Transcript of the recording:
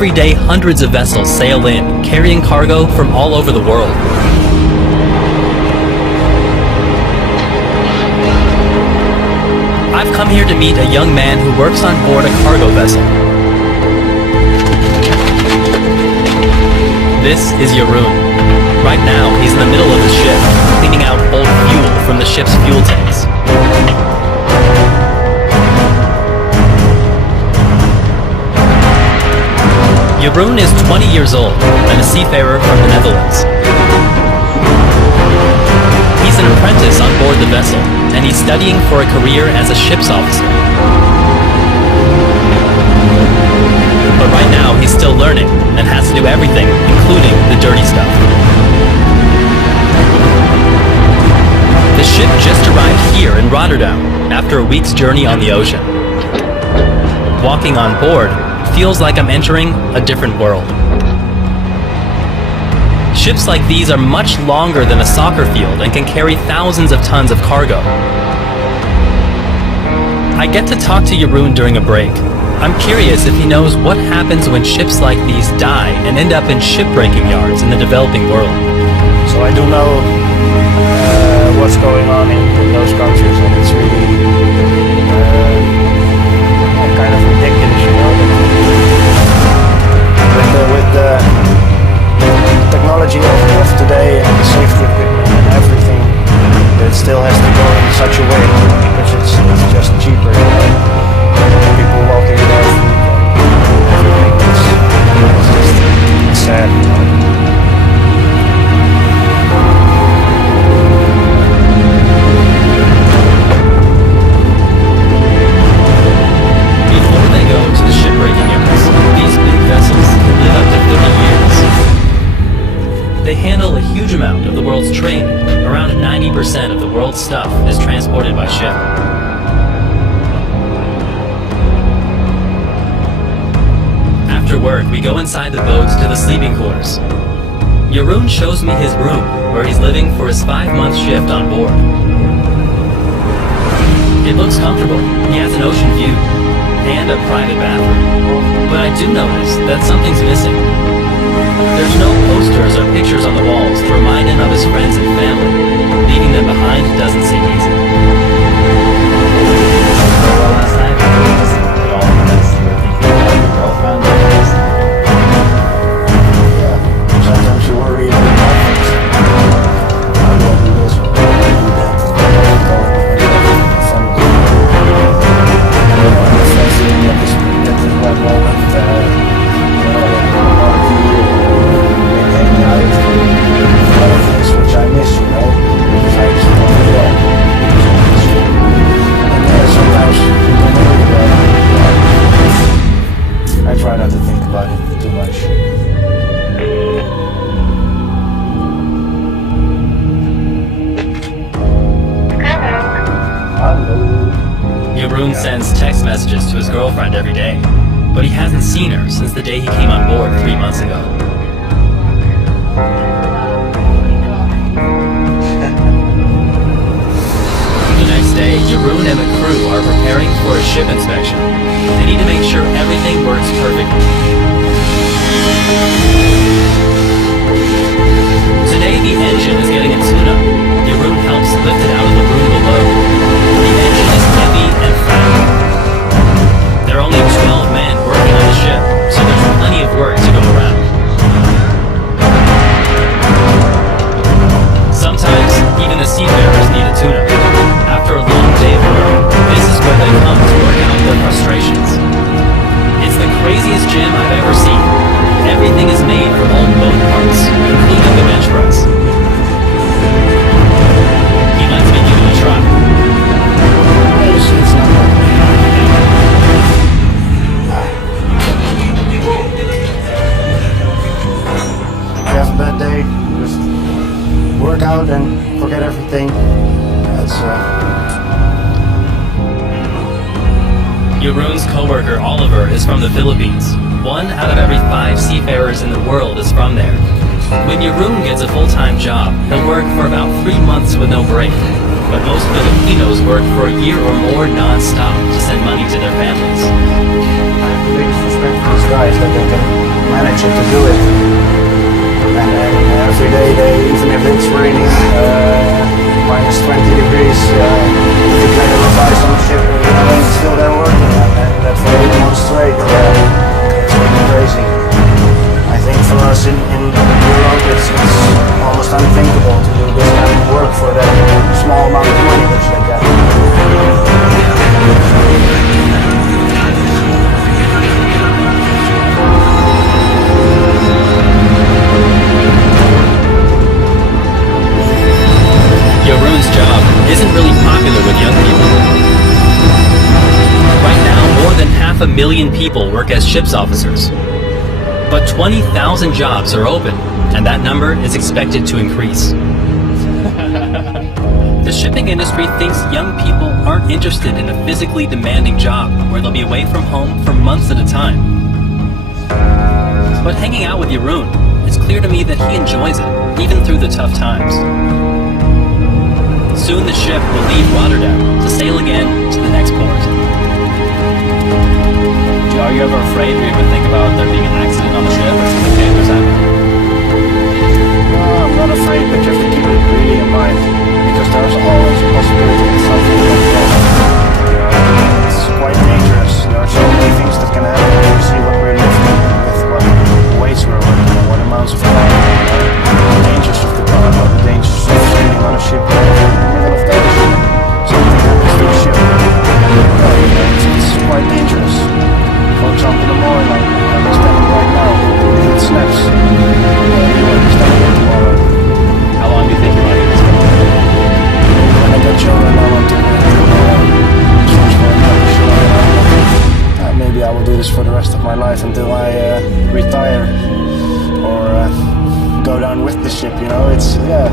Every day, hundreds of vessels sail in, carrying cargo from all over the world. I've come here to meet a young man who works on board a cargo vessel. This is Jeroen. Right now, he's in the middle of the ship, cleaning out old fuel from the ship's fuel tanks. Jeroen is 20 years old and a seafarer from the Netherlands. He's an apprentice on board the vessel, and he's studying for a career as a ship's officer. But right now, he's still learning and has to do everything, including the dirty stuff. The ship just arrived here in Rotterdam after a week's journey on the ocean. Walking on board feels like I'm entering a different world. Ships like these are much longer than a soccer field and can carry thousands of tons of cargo. I get to talk to Jeroen during a break. I'm curious if he knows what happens when ships like these die and end up in shipbreaking yards in the developing world. So I do know what's going on in those countries, and it's really kind of ridiculous, you know. With the technology of today and the safety equipment and everything, it still has to go in such a way because it's just cheaper, you know. People walking barefoot and everything. It's sad, you know. Before they go to the shipbreaking yards, these big vessels can live up to 30 years. They handle a huge amount of the world's trade. Around 90% of the world's stuff is transported by ship. After work, we go inside the boat to the sleeping quarters. Jeroen shows me his room, where he's living for his 5-month shift on board. It looks comfortable. He has an ocean view and a private bathroom. But I do notice that something's missing. There's no posters or pictures on the walls to remind him of his friends and family. Leaving them behind doesn't seem easy. Last night, it all because you were thinking about your girlfriend. Yeah, sometimes you worry about things. I don't do this, I don't do that. At this one moment, you know, hanging out, a lot of things which I miss, you know, because I just don't do that. And sometimes you don't worry about it. I try not to think about it too much. Jeroen sends text messages to his girlfriend every day, but he hasn't seen her since the day he came on board 3 months ago. The next day, Jeroen and the crew are preparing for a ship inspection. They need to make sure everything works perfectly. Today, the engine is getting a tune-up. Jeroen helps lift it out of the room below. The engine is heavy and fragile. There are only 12 men working on the ship, so there's plenty of work to go around. Sometimes, even the seafarers need a tune-up. After a long day of work, this is where they come to work out their frustrations. It's the craziest gym I've ever seen. Everything is made from old boat parts, including the bench press. He lets me give it a try. It's not working. If you have a bad day, just work out and forget everything. That's Jeroen's co-worker Oliver is from the Philippines. 1 out of every 5 seafarers in the world is from there. When Jeroen gets a full-time job, he'll work for about 3 months with no break. But most Filipinos work for a year or more non-stop to send money to their families. I have the biggest respect for these guys that they can manager to do it. And then every day, even if it's raining, minus 20 degrees, if you play on ice on the ship, it's still there working, and that for 8 months straight, it's really crazy. I think for us in Europe, it's almost unthinkable to do this kind of work for that small amount of money which they get. Jeroen's job isn't really popular with young people. Right now, more than 500,000 people work as ships officers. But 20,000 jobs are open, and that number is expected to increase. The shipping industry thinks young people aren't interested in a physically demanding job where they'll be away from home for months at a time. But hanging out with Jeroen, it's clear to me that he enjoys it, even through the tough times. Soon the ship will leave Rotterdam to sail again to the next port. Are you ever afraid? Do you ever think about there being an accident on the ship or something dangerous happening? No, I'm not afraid, but you have to keep it really in mind, because there's always a possibility that something goes wrong. It's quite dangerous. There are so many things that can happen. You see what we're lifting with, what weights we're working on, what amounts of cargo, the dangers of the cargo, the dangers of sailing on a ship in the middle of the ocean. Something happens to the ship. It's quite dangerous. For example, the mooring line I'm standing right now, if it snaps, you won't be standing here tomorrow. How long do you think you might do this? When I get children, I want to search for another shore. Maybe I will do this for the rest of my life until I retire or go down with the ship, you know. It's, yeah.